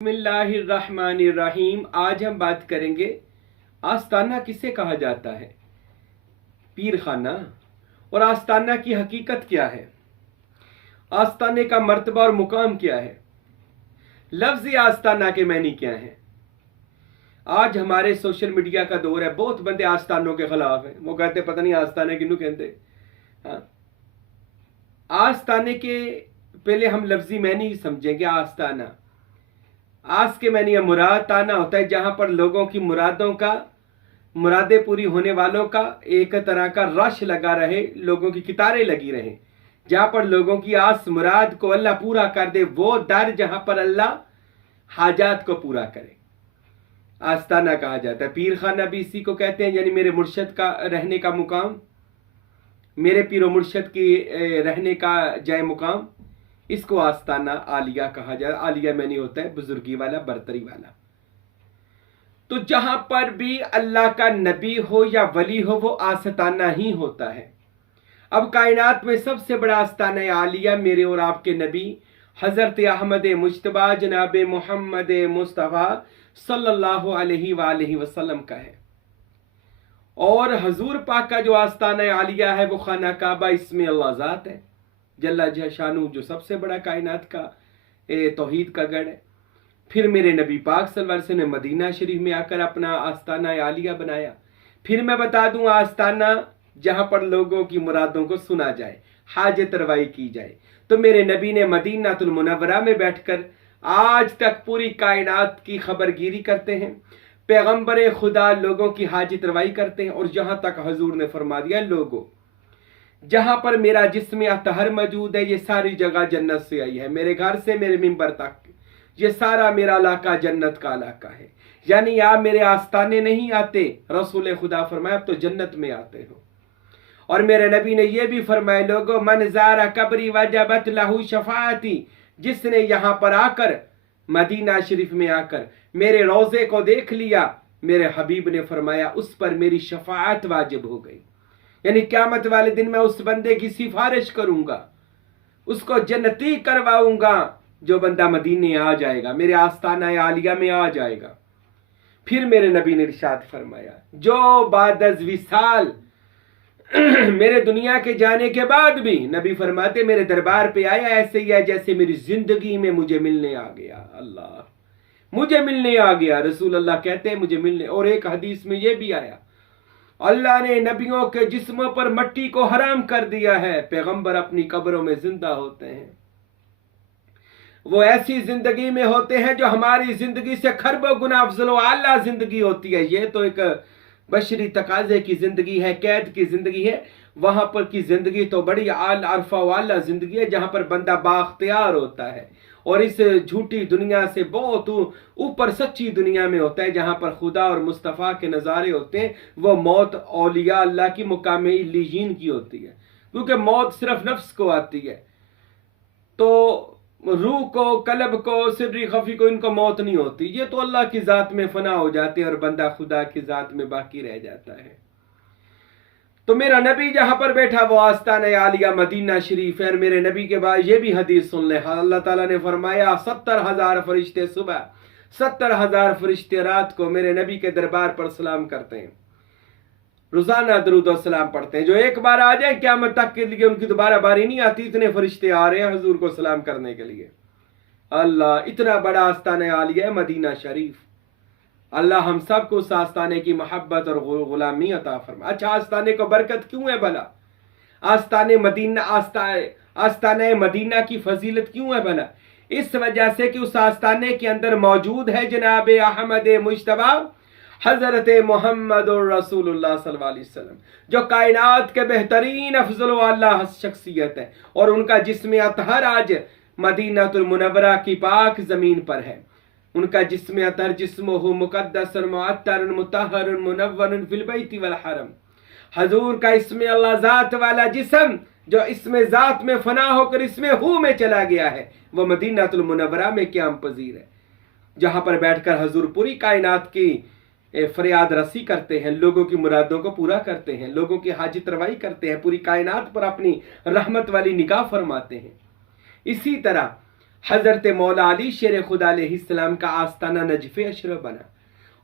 बिस्मिल्लाहिर्रहमानिर्रहीम। आज हम बात करेंगे आस्ताना किसे कहा जाता है, पीर खाना, और आस्ताना की हकीकत क्या है, आस्ताने का मर्तबा और मुकाम क्या है, लफ्ज़ आस्ताना के मानी क्या है। आज हमारे सोशल मीडिया का दौर है, बहुत बंदे आस्तानों के खिलाफ हैं। वो कहते पता नहीं आस्ताने किन्नू कहते। हाँ, आस्ताने के पहले हम लफ्जी मानी समझेंगे। आस्ताना, आस के मैंने यह मुराद, ताना होता है जहां पर लोगों की मुरादें पूरी होने वालों का एक तरह का रश लगा रहे, लोगों की कितारें लगी रहे, जहां पर लोगों की आस मुराद को अल्लाह पूरा कर दे। वो दर जहां पर अल्लाह हाजात को पूरा करे, आस्ताना कहा जाता है। पीर खाना भी इसी को कहते हैं, यानी मेरे मुर्शद का रहने का मुकाम, मेरे पीरो मुर्शद की रहने का जय मुकाम, इसको आस्ताना आलिया कहा जाए। आलिया मैंने होता है बुजुर्गी वाला, बरतरी वाला। तो जहां पर भी अल्लाह का नबी हो या वली हो, वो आस्ताना ही होता है। अब कायनात में सबसे बड़ा आस्ताना आलिया मेरे और आपके नबी हजरत अहमद मुज्तबा जनाब मोहम्मद मुस्तफ़ा सल्लल्लाहु अलैहि वसल्लम का है। और हजूर पाक का जो आस्ताना आलिया है वो खाना काबा, इसमें अल्लाह ज़ात है जल्ला जशानु, जो सबसे बड़ा कायनात का तौहीद का गढ़ है। फिर मेरे नबी पाक सल्लल्लाहु अलैहि वसल्लम ने मदीना शरीफ में आकर अपना आस्ताना आलिया बनाया। फिर मैं बता दूं, आस्ताना जहां पर लोगों की मुरादों को सुना जाए, हाजत रवाई की जाए। तो मेरे नबी ने मदीनातुल मुनव्वरा में बैठकर आज तक पूरी कायनात की खबरगिरी करते हैं। पैगंबर खुदा लोगों की हाजत रवाई करते हैं। और जहां तक हजूर ने फरमा दिया, लोगों जहां पर मेरा जिस्म अतहर मौजूद है, ये सारी जगह जन्नत से आई है। मेरे घर से मेरे मिंबर तक ये सारा मेरा इलाका जन्नत का इलाका है। यानी आप मेरे आस्ताने नहीं आते, रसूल खुदा फरमाया, अब तो जन्नत में आते हो। और मेरे नबी ने यह भी फरमाया, लोगों मन ज़ारा कब्री वजबत लहू शफाअती, जिसने यहाँ पर आकर मदीना शरीफ में आकर मेरे रोजे को देख लिया, मेरे हबीब ने फरमाया उस पर मेरी शफाअत वाजिब हो गई। यानी क़यामत वाले दिन मैं उस बंदे की सिफारिश करूंगा, उसको जन्नती करवाऊंगा जो बंदा मदीने आ जाएगा, मेरे आस्ताना आलिया में आ जाएगा। फिर मेरे नबी ने इरशाद फरमाया, जो बादज़ विसाल मेरे दुनिया के जाने के बाद भी, नबी फरमाते मेरे दरबार पे आया, ऐसे ही है जैसे मेरी जिंदगी में मुझे मिलने आ गया। अल्लाह, मुझे मिलने आ गया। रसूल अल्लाह कहते हैं मुझे मिलने। और एक हदीस में यह भी आया, अल्लाह ने नबियों के जिस्मों पर मट्टी को हराम कर दिया है, पैगंबर अपनी कब्रों में जिंदा होते हैं। वो ऐसी जिंदगी में होते हैं जो हमारी जिंदगी से खरबों गुना अफजल आला जिंदगी होती है। ये तो एक बशरी तकाजे की जिंदगी है, कैद की जिंदगी है। वहां पर की जिंदगी तो बड़ी अरफा वाला जिंदगी है, जहां पर बंदा बाख्तियार होता है और इस झूठी दुनिया से बहुत ऊपर सच्ची दुनिया में होता है, जहां पर खुदा और मुस्तफ़ा के नज़ारे होते हैं। वो मौत औलिया अल्लाह की मुकामे इल्लीयीन की होती है, क्योंकि मौत सिर्फ नफ्स को आती है। तो रूह को, कलब को, सिर्री खफी को, इनको मौत नहीं होती। ये तो अल्लाह की ज़ात में फना हो जाते हैं और बंदा खुदा की ज़ात में बाकी रह जाता है। तो मेरा नबी जहां पर बैठा वो आस्ताना आलिया मदीना शरीफ है। और मेरे नबी के बाद ये भी हदीस सुन ले, अल्लाह ताला ने फरमाया 70,000 फरिश्ते सुबह, 70,000 फरिश्ते रात को मेरे नबी के दरबार पर सलाम करते हैं, रोजाना दरूद और सलाम पढ़ते हैं। जो एक बार आ जाए क़यामत तक के लिए उनकी दोबारा बारी नहीं आती, इतने फरिश्ते आ रहे हैं हुजूर को सलाम करने के लिए। अल्लाह, इतना बड़ा आस्ताना आलिया है मदीना शरीफ। अल्लाह हम सबको उस आस्ताने की मोहब्बत और गुलामी अता फरमा। अच्छा, आस्ताने को बरकत क्यों है भला? आस्ताने मदीना की फजीलत क्यों है भला? इस वजह से कि उस आस्ताने के अंदर मौजूद है जनाब अहमद मुज्तबा हजरत मोहम्मद रसूलुल्लाह सल्लल्लाहु अलैहि वसल्लम, जो कायनात के बेहतरीन अफजल वाला शख्सियत है। और उनका जिस्म अतहर आज मदीनातुल मुनव्वरा की पाक जमीन पर है। उनका जिस्म अतहर जिस्मुहु मुक़द्दसन मुअत्तरन मुतहहरन मुनव्वरन फिल बैति वल हरम। हजूर का इसमें अल्लाह ज़ात वाला जिस्म, जो इसमें ज़ात में फना होकर इसमें हु में चला गया है, वो मदीनातुल मुनव्वरा में क़याम पजीर है, जहां पर बैठकर हजूर पूरी कायनात की फरियाद रसी करते हैं, लोगों की मुरादों को पूरा करते हैं, लोगों की हाजित रवाई करते हैं, पूरी कायनात पर अपनी रहमत वाली निगाह फरमाते हैं। इसी तरह हजरत मौला अली शेर खुदा अलैहिस्सलाम का आस्ताना नजफ़े अशरफ बना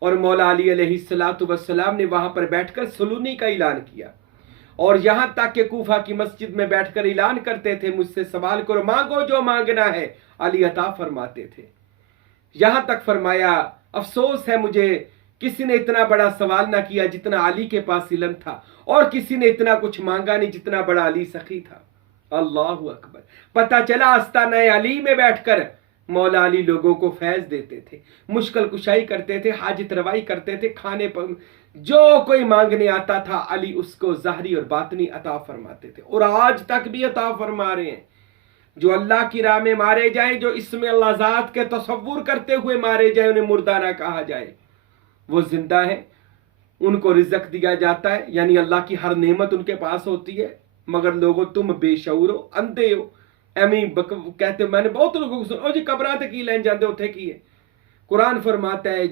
और मौला अली अलैहिस्सलाम ने वहां पर बैठकर सलूनी का ऐलान किया और यहां तक कि कूफा की मस्जिद में बैठकर ऐलान करते थे, मुझसे सवाल करो, मांगो जो मांगना है, अली अता फरमाते थे। यहां तक फरमाया, अफसोस है मुझे किसी ने इतना बड़ा सवाल ना किया जितना अली के पास इल्म था, और किसी ने इतना कुछ मांगा नहीं जितना बड़ा अली सखी था। अल्लाहु अकबर। पता चला आस्ताना अली में बैठकर मौला अली लोगों को फैज देते थे, मुश्किल कुशाई करते थे, हाजत रवाई करते थे, खाने पर जो कोई मांगने आता था अली उसको ज़ाहरी और बातनी अता फरमाते थे, और आज तक भी अता फरमा रहे हैं। जो अल्लाह की राह में मारे जाए, जो इसमें अल्लाह ज़ात के तसव्वुर करते हुए मारे जाए, उन्हें मुर्दा ना कहा जाए, वो जिंदा है, उनको रिज़्क दिया जाता है, यानी अल्लाह की हर नेमत उनके पास होती है। मगर लोगों तुम बेशऊर हो, अंधे हो। कहते मैंने बहुत लोगों को सुना, जी कब्रां ते की लैन जाते उथे की है। कुरान फरमाता है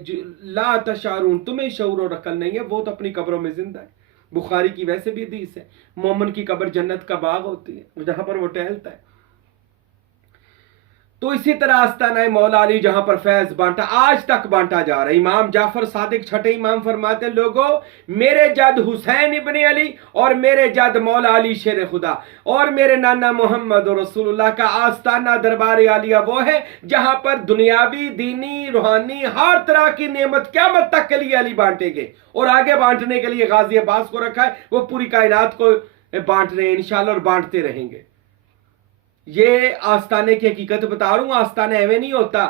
ला तशारून, तुम्हें शऊर और अकल नहीं है, वो तो अपनी कब्रों में जिंदा है। बुखारी की वैसे भी हदीस है, मोमिन की कब्र जन्नत का बाग होती है जहां पर वो टहलता है। तो इसी तरह आस्ताना मौला अली जहां पर फैज बांटा, आज तक बांटा जा रहा है। इमाम जाफर सादिक छठे इमाम फरमाते, लोगों मेरे जद हुसैन इब्ने अली और मेरे जद मौला अली शेर खुदा और मेरे नाना मोहम्मद रसूलुल्लाह का आस्ताना दरबार आलिया वो है जहां पर दुनियावी, दीनी, रूहानी हर तरह की नेमत क़यामत तक के लिए अली बांटेंगे, और आगे बांटने के लिए गाजी अब्बास को रखा है, वो पूरी कायनात को बांट रहे हैं इंशाल्लाह, और बांटते रहेंगे। ये आस्ताने की हकीकत बता रहा हूं, आस्ताना एवं नहीं होता।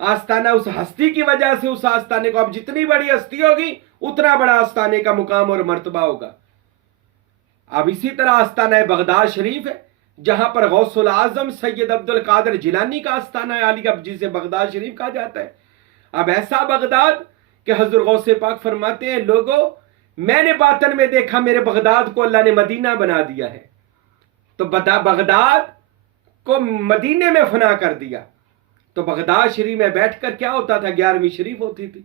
आस्ताना उस हस्ती की वजह से उस आस्ताने को, अब जितनी बड़ी हस्ती होगी उतना बड़ा आस्ताने का मुकाम और मर्तबा होगा। अब इसी तरह आस्ताना बगदाद शरीफ है जहां पर गौसुल आजम सैयद अब्दुल कादिर जिलानी का आस्ताना आली, अब जिसे बगदाद शरीफ कहा जाता है। अब ऐसा बगदाद कि हजरत गौसे पाक फरमाते हैं, लोगों मैंने बातन में देखा मेरे बगदाद को अल्लाह ने मदीना बना दिया है। तो बगदाद को मदीने में फना कर दिया। तो बगदाद शरीफ में बैठकर क्या होता था, 11वीं शरीफ होती थी।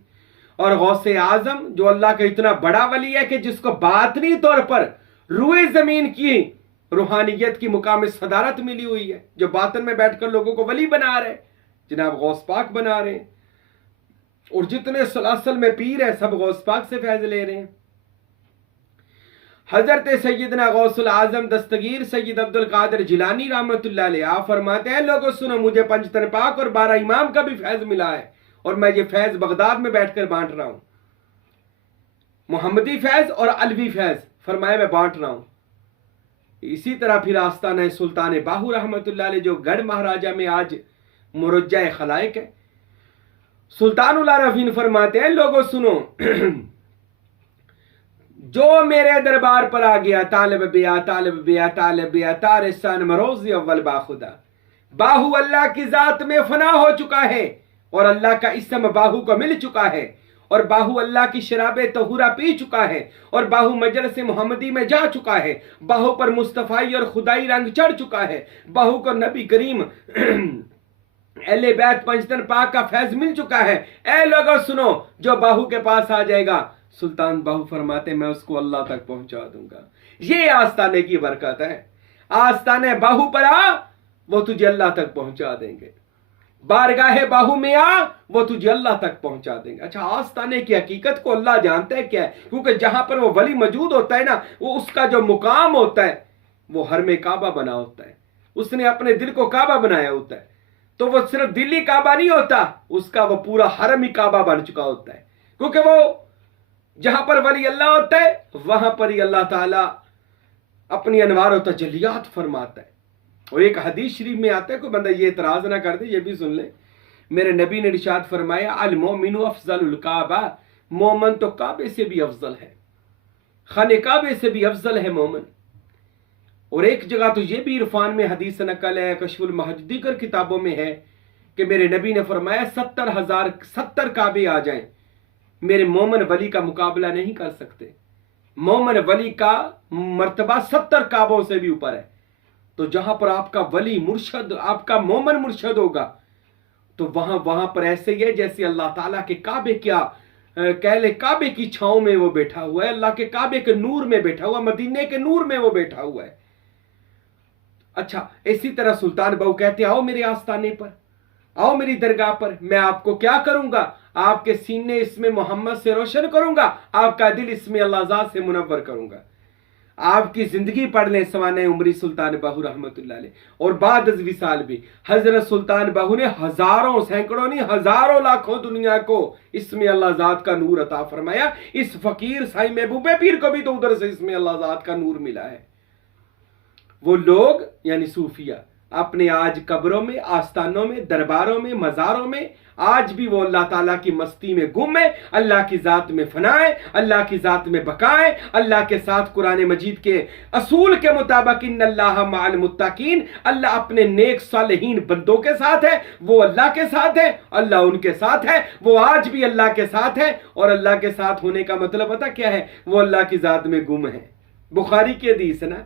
और गौसे आजम जो अल्लाह का इतना बड़ा वली है कि जिसको बातनी तौर पर रूए जमीन की रूहानियत की मुकाम सदारत मिली हुई है, जो बातन में बैठकर लोगों को वली बना रहे, जनाब गौस पाक बना रहे हैं। और जितने सलासल में पीर है सब गौस पाक से फैज ले रहे हैं। हजरत सैयदना गौसुल आजम दस्तगीर सैयद अब्दुल कादिर जिलानी रहमतुल्लाह अलैह आप फरमाते हैं, लोगों सुनो, मुझे पंचतन पाक और 12 इमाम का भी फैज मिला है, और मैं ये फैज बगदाद में बैठकर बांट रहा हूं। मोहम्मदी फैज और अलवी फैज फरमाए मैं बांट रहा हूं। इसी तरह फिर आस्ताना सुल्तान बाहू रहमतुल्लाह अलैह जो गढ़ महाराजा में आज मुरज्जा खलाइक है, सुल्तानुल आरफीन फरमाते हैं, लोगों सुनो, जो मेरे दरबार पर आ गया, तालिब बिया तालिब बिया तालिब बिया तारिसान मरोज़ी अव्वल बाखुदा, बाहू अल्लाह की जात में फना हो चुका है और अल्लाह का इसम बाहू को मिल चुका है, और बाहू अल्लाह की शराबे तहुरा पी चुका है, और बाहू मजलिस मोहम्मदी में जा चुका है, बाहू पर मुस्तफ़ाई और खुदाई रंग चढ़ चुका है, बाहू को नबी करीम अहले बैत पंचतन पाक का फैज मिल चुका है। ए लोगों सुनो, जो बाहू के पास आ जाएगा, सुल्तान बाहू फरमाते मैं उसको अल्लाह तक पहुंचा दूंगा। ये आस्ताने की बरकत है। आस्ताने बाहू पर आ, वो तुझे अल्लाह तक पहुंचा देंगे। बारगाहे बाहू में आ, वो तुझे अल्लाह तक पहुंचा देंगे। अच्छा, आस्ताने की हकीकत को अल्लाह जानता है क्या है, क्योंकि जहां पर वो वली मौजूद होता है ना, वो उसका जो मुकाम होता है वो हर में काबा बना होता है। उसने अपने दिल को काबा बनाया होता है, तो वो सिर्फ दिल्ली काबा नहीं होता, उसका वो पूरा हरम ही काबा बन चुका होता है। क्योंकि वो जहां पर वली अल्लाह होता है वहां पर ही अल्लाह ताला अपनी अनवार और तजल्लियात फरमाता है। और एक हदीस शरीफ में आता है, कोई बंदा ये इतराज ना कर दे, ये भी सुन ले, मेरे नबी ने इरशाद फरमाया, अल मोमिनु अफजलुल काबा, मोमन तो काबे से भी अफजल है, खाने काबे से भी अफजल है मोमन। और एक जगह तो ये भी इरफान में हदीस नकल है, कशफुल महज दीगर किताबों में है कि मेरे नबी ने फरमाया 70,000 काबे आ जाएं, मेरे मोमन वली का मुकाबला नहीं कर सकते। मोमन वली का मर्तबा 70 काबों से भी ऊपर है। तो जहां पर आपका वली मुर्शद, आपका मोमन मुर्शद होगा, तो वहां पर ऐसे ही है जैसे अल्लाह ताला के काबे, क्या कह ले, काबे की छांव में वो बैठा हुआ है, अल्लाह के काबे के नूर में बैठा हुआ, मदीने के नूर में वो बैठा हुआ है। अच्छा, इसी तरह सुल्तान बाहू कहते आओ मेरे आस्थाने पर, आओ मेरी दरगाह पर, मैं आपको क्या करूंगा, आपके सीने इसमें मोहम्मद से रोशन करूंगा, आपका दिल इसमें अल्लाह से मुनव्वर करूंगा। आपकी जिंदगी पढ़ लें सवाने उमरी सुल्तान बाहू रहमतुल्लाह अलैह। और बाद विसाल भी हजरत सुल्तान बाहू ने हजारों, सैकड़ों नहीं, हजारों लाखों दुनिया को इसमें अल्लाह जात का नूर अता फरमाया। इस फकीर साईं महबूबे पीर को भी तो उधर से इसमें अल्लाह जात का नूर मिला है। वो लोग यानी सूफिया अपने आज कब्रों में, आस्थानों में, दरबारों में, मज़ारों में आज भी वो अल्लाह ताला की मस्ती में गुम है, अल्लाह की ज़ात में फनाए, अल्लाह की ज़ात में बकाए, अल्लाह के साथ कुरान मजीद के असूल के मुताबिक इन्नल्लाह मअल मुत्तकीन, अल्लाह अपने नेक सालिहीन बंदों के साथ है, वो अल्लाह के साथ है, अल्लाह उनके साथ है, वो आज भी अल्लाह के साथ है। और अल्लाह के साथ होने का मतलब पता क्या है, वो अल्लाह की ज़ात में गुम है। बुखारी की हदीस है ना,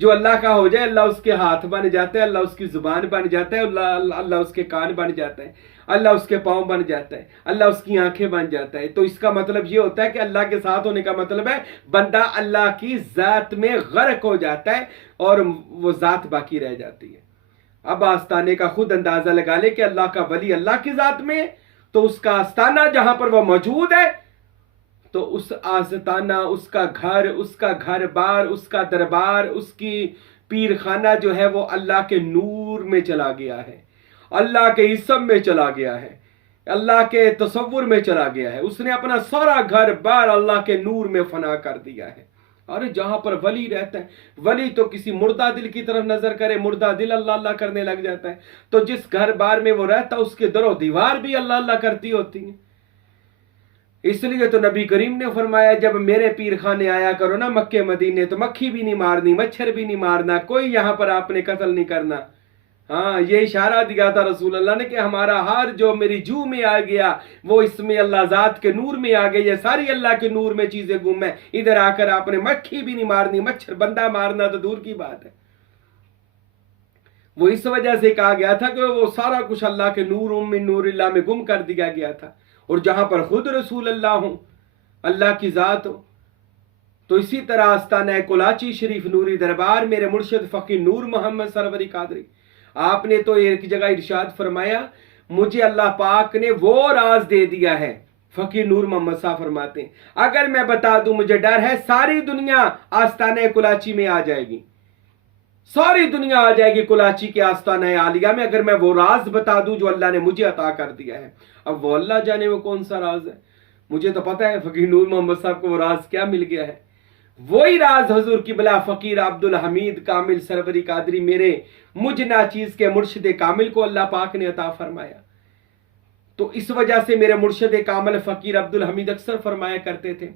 जो अल्लाह का हो जाए अल्लाह उसके हाथ बन जाता है, अल्लाह उसकी जुबान बन जाता है, अल्लाह उसके कान बन जाता है, अल्लाह उसके पाँव बन जाता है, अल्लाह उसकी आंखें बन जाता है। तो इसका मतलब ये होता है कि अल्लाह के साथ होने का मतलब है बंदा अल्लाह की जात में गर्क हो जाता है और वो जात बाकी रह जाती है। अब आस्ताने का खुद अंदाजा लगा ले कि अल्लाह का वली अल्लाह की जात में, तो उसका आस्ताना जहां पर वह मौजूद है, तो उस आस्ताना, उसका घर बार, उसका दरबार, उसकी पीर खाना जो है वो अल्लाह के नूर में चला गया है, अल्लाह के इसम में चला गया है, अल्लाह के तसव्वुर में चला गया है। उसने अपना सारा घर बार अल्लाह के नूर में फना कर दिया है। अरे जहां पर वली रहता है, वली तो किसी मुर्दा दिल की तरफ नजर करे, मुर्दा दिल अल्लाह अल्लाह करने लग जाता है। तो जिस घर बार में वो रहता है उसके दरो दीवार भी अल्लाह अल्लाह करती होती है। इसलिए तो नबी करीम ने फरमाया, जब मेरे पीर खाने आया करो ना मक्के मदीने, तो मक्खी भी नहीं मारनी, मच्छर भी नहीं मारना, कोई यहाँ पर आपने कत्ल नहीं करना। हाँ, ये इशारा दिया था रसूल अल्लाह ने कि हमारा हार जो मेरी जू में आ गया वो इसमें अल्लाह जात के नूर में आ गई है, सारी अल्लाह के नूर में चीजें गुम है। इधर आकर आपने मक्खी भी नहीं मारनी, मच्छर बंदा मारना तो दूर की बात है। वो इस वजह से कहा गया था कि वो सारा कुछ अल्लाह के नूर मिन नूरिल्लाह में गुम कर दिया गया था। और जहां पर खुद रसूल अल्लाह हो, अल्लाह की जात हो, तो इसी तरह आस्ताना कुलाची शरीफ नूरी दरबार मेरे मुर्शिद फकीर नूर मोहम्मद सरवरी कादरी, आपने तो एक जगह इरशाद फरमाया, मुझे अल्लाह पाक ने वो राज दे दिया है। फकीर नूर मोहम्मद साहब फरमाते हैं, अगर मैं बता दूं मुझे डर है सारी दुनिया आस्ताना कुलाची में आ जाएगी, सारी दुनिया आ जाएगी कुलाची के आस्ताना आलिया में, अगर मैं वो राज बता दूं जो अल्लाह ने मुझे अता कर दिया है। अब वो अल्लाह जाने वो कौन सा राज है, मुझे तो पता है फकीर नूर मोहम्मद साहब को वो राज क्या मिल गया है। वही राज हजूर किबला फकीर अब्दुल हमीद कामिल सरवरी कादरी मेरे मुझ नाचीज के मुर्शिद कामिल को अल्लाह पाक ने अता फरमाया। तो इस वजह से मेरे मुर्शिद कामिल फकीर अब्दुल हमीद अक्सर फरमाया करते थे,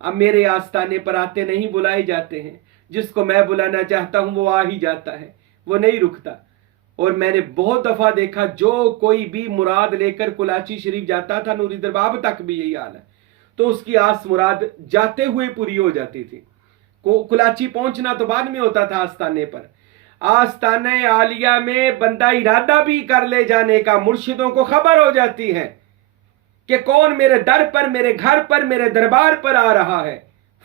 अब मेरे आस्ताने पर आते नहीं बुलाए जाते हैं, जिसको मैं बुलाना चाहता हूं वो आ ही जाता है, वो नहीं रुकता। और मैंने बहुत दफा देखा जो कोई भी मुराद लेकर कुलाची शरीफ जाता था, नूरी दरबार तक भी यही हाल है, तो उसकी आस मुराद जाते हुए पूरी हो जाती थी। कुलाची पहुंचना तो बाद में होता था आस्ताने पर। आस्ताने आलिया में बंदा इरादा भी कर ले जाने का, मुर्शिदों को खबर हो जाती है कि कौन मेरे दर पर, मेरे घर पर, मेरे दरबार पर आ रहा है,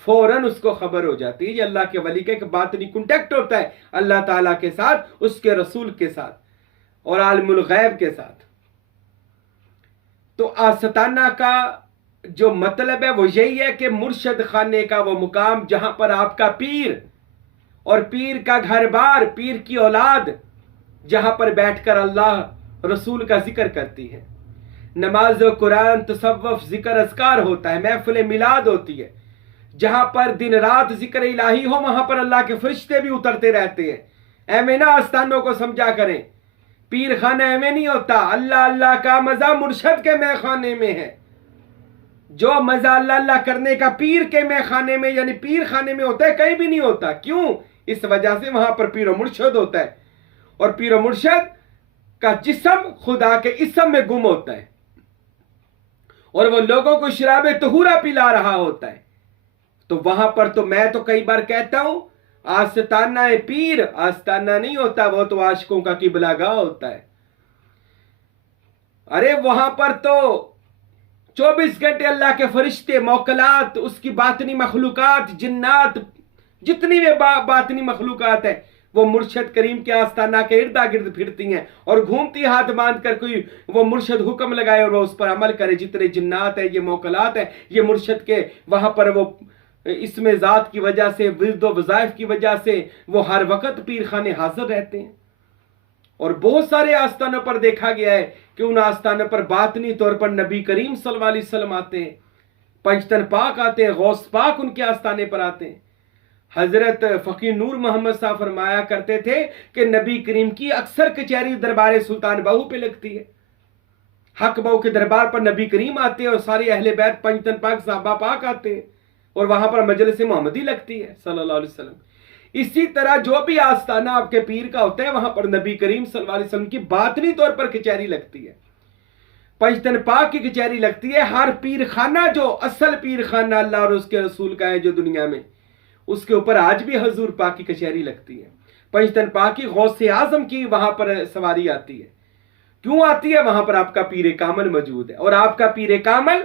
फौरन उसको खबर हो जाती है। ये अल्लाह के वली का एक बातनी कॉन्टेक्ट होता है अल्लाह ताला के साथ, उसके रसूल के साथ और आलमुल गैब के साथ। तो आस्ताना का जो मतलब है वो यही है कि मुर्शद खाने का वो मुकाम जहां पर आपका पीर और पीर का घर बार, पीर की औलाद जहां पर बैठकर अल्लाह रसूल का जिक्र करती है, नमाज कुरान तसव्वुफ जिक्र अज़कार होता है, महफिल मिलाद होती है, जहां पर दिन रात जिक्र इलाही हो, वहां पर अल्लाह के फरिश्ते भी उतरते रहते हैं। ऐमे ना आस्थानों को समझा करें, पीर खाना ऐमे नहीं होता। अल्लाह अल्लाह का मजा मुर्शद के मैखाने में है। जो मजा अल्लाह अल्लाह करने का पीर के मैखाने में यानी पीर खाने में होता है, कहीं भी नहीं होता। क्यों? इस वजह से वहां पर पीर मुर्शद होता है और पीर मुर्शद का जिस्म खुदा के इसम में गुम होता है और वो लोगों को शराबे तहूरा पिला रहा होता है। तो वहां पर तो मैं तो कई बार कहता हूं, आस्ताना पीर आस्ताना नहीं होता, वो तो आशिकों का किबलागाह होता है। अरे वहां पर तो 24 घंटे अल्लाह के फरिश्ते, मौकलात, उसकी बातनी मखलूकात, जिन्नात, जितनी भी बातनी मखलूकात है, वो मुर्शद करीम के आस्थाना के इर्दा गिर्द फिरती हैं और घूमती हाथ बांध कर कोई वो मुर्शद हुक्म लगाए और वो उस पर अमल करे। जितने जिन्नात है, ये मोकलात है, ये मुर्शद के वहां पर वो इसमें ज़ात की वजह से, विर्द व वज़ाइफ की वजह से वो हर वक्त पीर खाने हाजिर रहते हैं। और बहुत सारे आस्थानों पर देखा गया है कि उन आस्थानों पर बातनी तौर पर नबी करीम सल्लल्लाहु अलैहि वसल्लम आते हैं, पंचतन पाक आते हैं, गौस पाक उनके आस्थाने पर आते हैं। हजरत फ़कीर नूर मोहम्मद साहब फरमाया करते थे कि नबी करीम की अक्सर कचहरी दरबार सुल्तान बाहू पे लगती है। हक बाहू के दरबार पर नबी करीम आते हैं और सारे अहले बैत पंचतन पाक साहबा पाक आते हैं और वहां पर मजलिस मोहम्मदी लगती है सल्लल्लाहु अलैहि वसल्लम। इसी तरह जो भी आस्थाना आपके पीर का होता है वहां पर नबी करीम सल्लल्लाहु अलैहि वसल्लम की बातनी तौर पर कचहरी लगती है, पंचतन पाक की कचहरी लगती है। हर पीर खाना जो असल पीर खाना अल्लाह और उसके रसूल का है जो दुनिया में, उसके ऊपर आज भी हजूर पाक की कचहरी लगती है। पंचतन पाक की गौसे आजम की वहां पर सवारी आती है। क्यों आती है? वहां पर आपका पीर कामल मौजूद है और आपका पीर कामल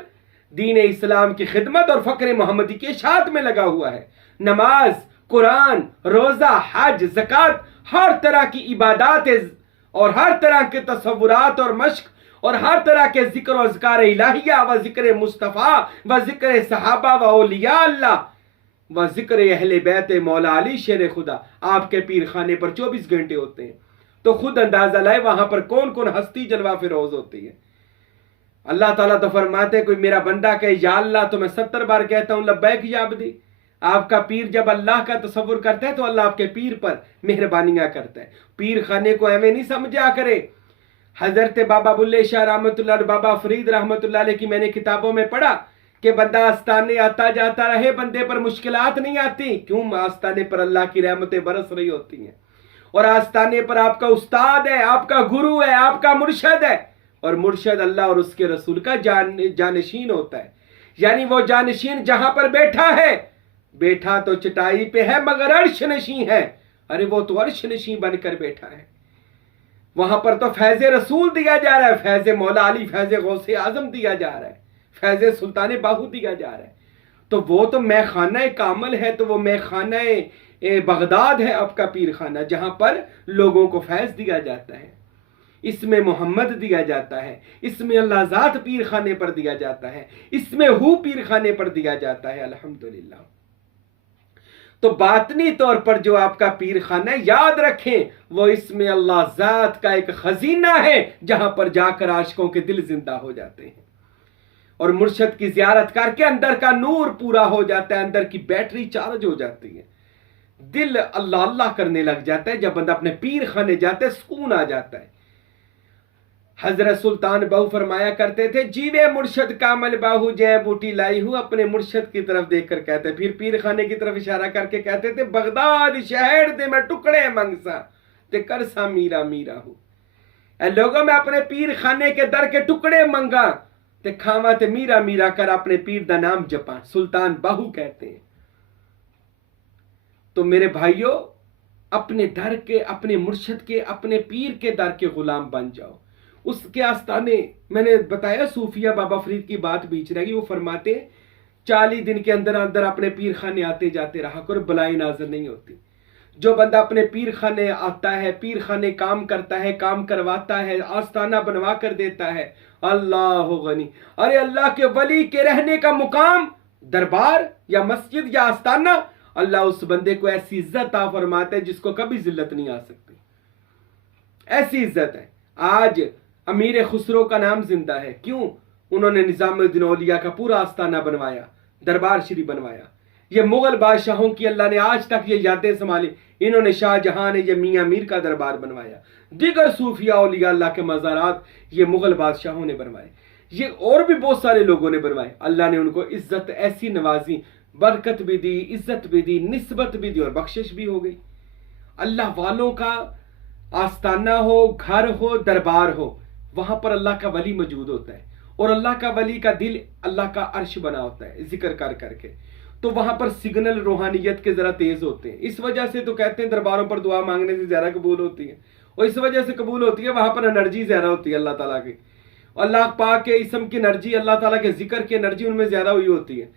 दीन इस्लाम की खिदमत और फक्र मोहम्मदी के इशाअत में लगा हुआ है। नमाज, कुरान, रोजा, हज, ज़कात, हर तरह की इबादत और हर तरह के तसव्वुरात और मश्क और हर तरह के जिक्र और अज़कार इलाहिया व जिक्र मुस्तफ़ा व जिक्र सहाबा व औलिया अल्लाह व जिक्र अहले बैत मौला अली शेर खुदा आपके पीर खाने पर 24 घंटे होते हैं। तो खुद अंदाजा लाए वहां पर कौन कौन हस्ती जलवा फिरोज होती है। अल्लाह ताला तो फरमाते कोई मेरा बंदा कहे या अल्लाह तो मैं 70 बार कहता हूं लब्बैक या अब्दी। आपका पीर जब अल्लाह का तसव्वुर करता है तो अल्लाह आपके पीर पर मेहरबानियां करता है। पीर खाने को एवं नहीं समझा करे। हजरत बाबा बुल्ले शाह रहमतुल्लाह, बाबा फरीद रहमतुल्लाह अलैह की मैंने किताबों में पढ़ा कि बंदा आस्थाने आता जाता रहे, बंदे पर मुश्किलात नहीं आती। क्यों? आस्थाने पर अल्लाह की रहमतें बरस रही होती हैं और आस्थाने पर आपका उस्ताद है, आपका गुरु है, आपका मुर्शद है और मुर्शद अल्लाह और उसके रसूल का जानशीन होता है। यानी वो जानशीन जहां पर बैठा है, बैठा तो चटाई पे है मगर अर्श नशीं है। अरे वो तो अर्श नशीं बनकर बैठा है। वहां पर तो फैज रसूल दिया जा रहा है, फैज मौला अली, फैज गौसे आजम दिया जा रहा है, फैज सुल्तान बाहू दिया जा रहा है। तो वो तो मैखाना कामल है, तो वो मैखाना बगदाद है आपका पीर खाना, जहां पर लोगों को फैज दिया जाता है, इसमें मोहम्मद दिया जाता है, इसमें अल्लाह ज़ात पीर खाने पर दिया जाता है, इसमें हु पीर खाने पर दिया जाता है। अल्हम्दुलिल्लाह। तो बातनी तौर पर जो आपका पीर खाना है, याद रखें वो इसमें अल्लाह ज़ात का एक खजीना है जहां पर जाकर आशिकों के दिल जिंदा हो जाते हैं और मुर्शद की जियारत करके अंदर का नूर पूरा हो जाता है, अंदर की बैटरी चार्ज हो जाती है, दिल अल्लाह अल्लाह करने लग जाता है। जब बंदा अपने पीर खाने जाता है सुकून आ जाता है। हजरत सुल्तान बाहू फरमाया करते थे, जीवे मुर्शद कामल बाहू जय बूटी लाई हूं। अपने मुर्शद की तरफ देखकर कहते, फिर पीर खाने की तरफ इशारा करके कहते थे, बगदाद शहर दे मैं टुकड़े मंगसा ते करसा मीरा मीरा हूं। लोगों में अपने पीर खाने के दर के टुकड़े मंगा ते खावा ते मीरा मीरा कर अपने पीर दा नाम जपा। सुल्तान बाहू कहते हैं। तो मेरे भाइयों, अपने दर के, अपने मुर्शद के, अपने पीर के दर के गुलाम बन जाओ। उसके आस्थाने, मैंने बताया सूफिया बाबा फरीद की बात बीच रहेगी, वो फरमाते 40 दिन के अंदर अंदर अपने पीर खाने आते जाते रहा करो, बलाई नाजर नहीं होती। जो बंदा अपने पीर खाने आता है, पीर खाने काम करता है, काम करवाता है, आस्थाना बनवा कर देता है, अल्लाह गनी। अरे अल्लाह के वली के रहने का मुकाम दरबार या मस्जिद या आस्थाना, अल्लाह उस बंदे को ऐसी इज्जत अता फरमाता है जिसको कभी जिल्लत नहीं आ सकती। ऐसी इज्जत है। आज अमीर खुसरो का नाम जिंदा है। क्यों? उन्होंने निजामुद्दीन औलिया का पूरा आस्थाना बनवाया, दरबार शरी बनवाया। ये मुगल बादशाहों की अल्लाह ने आज तक ये यादें संभाली। इन्होंने शाहजहां ने ये मियां मीर का दरबार बनवाया, दीगर सूफिया औलिया अल्लाह के मज़ारात ये मुगल बादशाहों ने बनवाए, ये और भी बहुत सारे लोगों ने बनवाए। अल्लाह ने उनको इज्जत ऐसी नवाजी, बरकत भी दी, इज्जत भी दी, निस्बत भी दी और बख्शिश भी हो गई। अल्लाह वालों का आस्थाना हो, घर हो, दरबार हो, वहां पर अल्लाह का वली मौजूद होता है और अल्लाह का वली का दिल अल्लाह का अर्श बना होता है जिक्र कर करके। तो वहां पर सिग्नल रूहानियत के जरा तेज होते हैं। इस वजह से तो कहते हैं दरबारों पर दुआ मांगने से ज्यादा कबूल होती है और इस वजह से कबूल होती है, वहां पर एनर्जी ज्यादा होती है अल्लाह ताला की। अल्लाह पाक के इसम की एनर्जी, अल्लाह ताला के जिक्र की एनर्जी उनमें ज्यादा हुई होती है।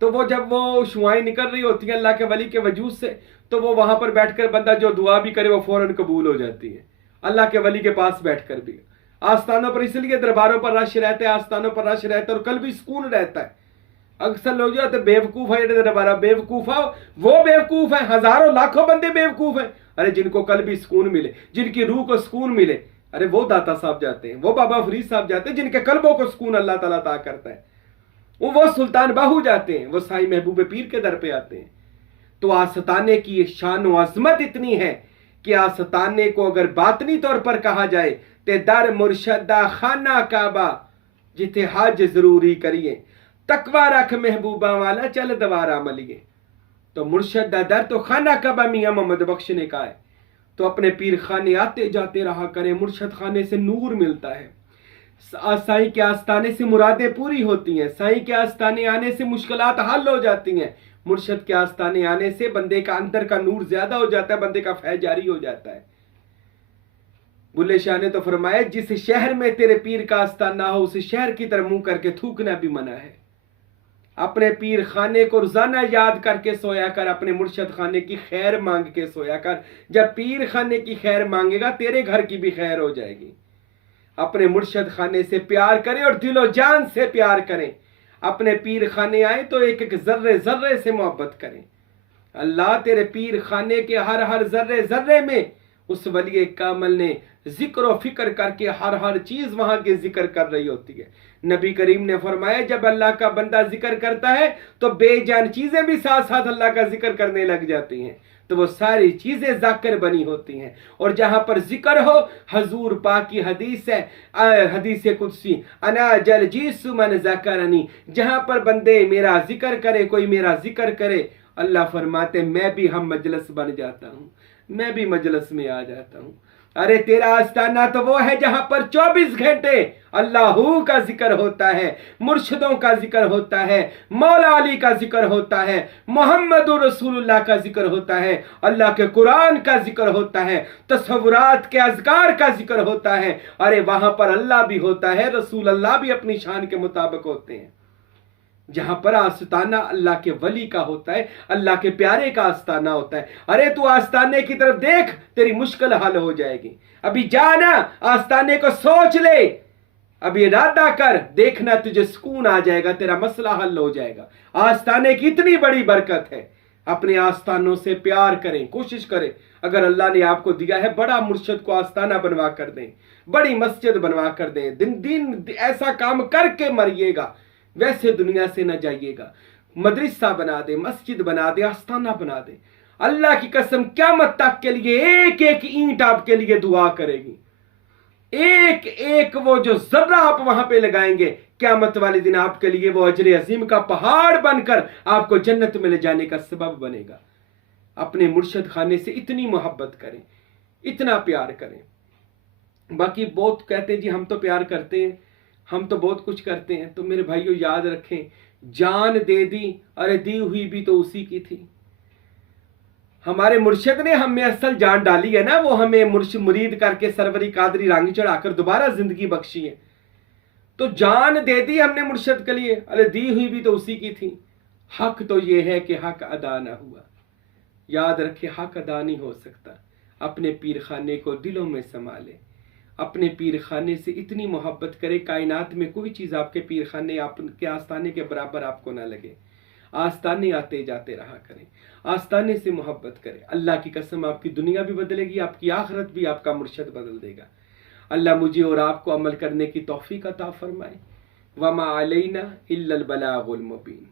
तो वो जब वो शुआएं निकल रही होती हैं अल्लाह के वली के वजूद से, तो वो वहां पर बैठकर बंदा जो दुआ भी करे वो फौरन कबूल हो जाती है, अल्लाह के वली के पास बैठकर भी। आस्थानों पर इसलिए दरबारों पर रश रहते हैं, आस्थानों पर रश रहता है और कल भी सुकून रहता है। अक्सर लोग जो बेवकूफ है, दरबारा बेवकूफ है, वो बेवकूफ है, हजारों लाखों बंदे बेवकूफ है। अरे जिनको कल भी सुकून मिले, जिनकी रूह को सुकून मिले, अरे वो दाता साहब जाते हैं, वो बाबा फरीद साहब जाते हैं, जिनके कल्बों को सुकून अल्लाह ताला अता करता है। वो सुल्तान बाहू जाते हैं, वो साईं महबूब पीर के दर पे आते हैं। तो आस्ताने की शान व अजमत इतनी है कि आस्ताने को अगर बातनी तौर पर कहा जाए ते दर मुर्शदा खाना काबा जिथे हज जरूरी करिए, तकवा रख महबूबा वाला चल दवारा मलिए। तो मुर्शदा दर तो खाना काबा मियां मोहम्मद बख्श ने कहा है। तो अपने पीर खाने आते जाते रहा करें, मुर्शद खाने से नूर मिलता है, साईं के आस्ताने से मुरादें पूरी होती हैं, साईं के आस्ताने आने से मुश्किलात हल हो जाती हैं, मुर्शद के आस्ताने आने से बंदे का अंदर का नूर ज्यादा हो जाता है, बंदे का फैज जारी हो जाता है। बुल्ले शाह ने तो फरमाया, जिस शहर में तेरे पीर का आस्ताना हो उस शहर की तरफ मुंह करके थूकना भी मना है। अपने पीर खाने को रोजाना याद करके सोया कर, अपने मुर्शद खाने की खैर मांग के सोया कर। जब पीर खाने की खैर मांगेगा तेरे घर की भी खैर हो जाएगी। अपने मुर्शद खाने से प्यार करें और दिलो जान से प्यार करें। अपने पीर खाने आए तो एक एक जर्रे जर्रे से मोहब्बत करें। अल्लाह तेरे पीर खाने के हर हर जर्रे जर्रे में उस वली कामल ने जिक्र और फिक्र करके हर हर चीज वहां के जिक्र कर रही होती है। नबी करीम ने फरमाया, जब अल्लाह का बंदा जिक्र करता है तो बेजान चीजें भी साथ साथ अल्लाह का जिक्र करने लग जाती हैं, तो वो सारी चीजें जाकिर बनी होती हैं। और जहां पर जिक्र हो, हजूर पाक की हदीस है, हदीस कुदसी, अना जल जीसु मन ज़करनी, जहां पर बंदे मेरा जिक्र करे, कोई मेरा जिक्र करे, अल्लाह फरमाते मैं भी हम मजलिस बन जाता हूं, मैं भी मजलिस में आ जाता हूं। अरे तेरा आस्ताना तो वो है जहां पर 24 घंटे अल्लाहू का जिक्र होता है, मुर्शिदों का जिक्र होता है, मौला अली का जिक्र होता है, मोहम्मदुर रसूलुल्लाह का जिक्र होता है, अल्लाह के कुरान का जिक्र होता है, तसव्वुरात के अज़कार का जिक्र होता है। अरे वहां पर अल्लाह भी होता है, रसूल अल्लाह भी अपनी शान के मुताबिक होते हैं। जहां पर आस्ताना अल्लाह के वली का होता है, अल्लाह के प्यारे का आस्ताना होता है। अरे तू आस्ताने की तरफ देख, तेरी मुश्किल हल हो जाएगी। अभी जाना आस्ताने को सोच ले, अभी इरादा कर, देखना तुझे सुकून आ जाएगा, तेरा मसला हल हो जाएगा। आस्ताने की इतनी बड़ी बरकत है। अपने आस्थानों से प्यार करें, कोशिश करें, अगर अल्लाह ने आपको दिया है बड़ा मुर्शिद को आस्थाना बनवा कर दें, बड़ी मस्जिद बनवा कर दें। दिन दिन ऐसा काम करके मरिएगा, वैसे दुनिया से न जाइएगा। मदरसा बना दे, मस्जिद बना दे, आस्थाना बना दे। अल्लाह की कसम क़यामत तक के लिए एक एक ईंट आपके लिए दुआ करेगी। एक एक वो जो जर्रा आप वहां पे लगाएंगे, क़यामत वाले दिन आपके लिए वो अजर अजीम का पहाड़ बनकर आपको जन्नत में ले जाने का सबब बनेगा। अपने मुर्शिद खाने से इतनी मोहब्बत करें, इतना प्यार करें। बाकी बहुत कहते हैं जी हम तो प्यार करते हैं, हम तो बहुत कुछ करते हैं। तो मेरे भाइयों याद रखें, जान दे दी, अरे दी हुई भी तो उसी की थी। हमारे मुर्शिद ने हमें असल जान डाली है ना, वो हमें मुरीद करके सरवरी कादरी रंग चढ़ाकर दोबारा जिंदगी बख्शी है। तो जान दे दी हमने मुर्शिद के लिए, अरे दी हुई भी तो उसी की थी। हक तो ये है कि हक अदा ना हुआ। याद रखे, हक अदा नहीं हो सकता। अपने पीर खाने को दिलों में संभाले, अपने पीर खाने से इतनी मोहब्बत करे, कायनात में कोई चीज़ आपके पीर खाने, आपके आस्थाने के बराबर आपको ना लगे। आस्थाने आते जाते रहा करें, आस्थाने से मोहब्बत करें। अल्लाह की कसम आपकी दुनिया भी बदलेगी, आपकी आखिरत भी आपका मुर्शिद बदल देगा। अल्लाह मुझे और आपको अमल करने की तौफीक अता फरमाए। वमा अलैना इल्लल बलागुल मुबीन।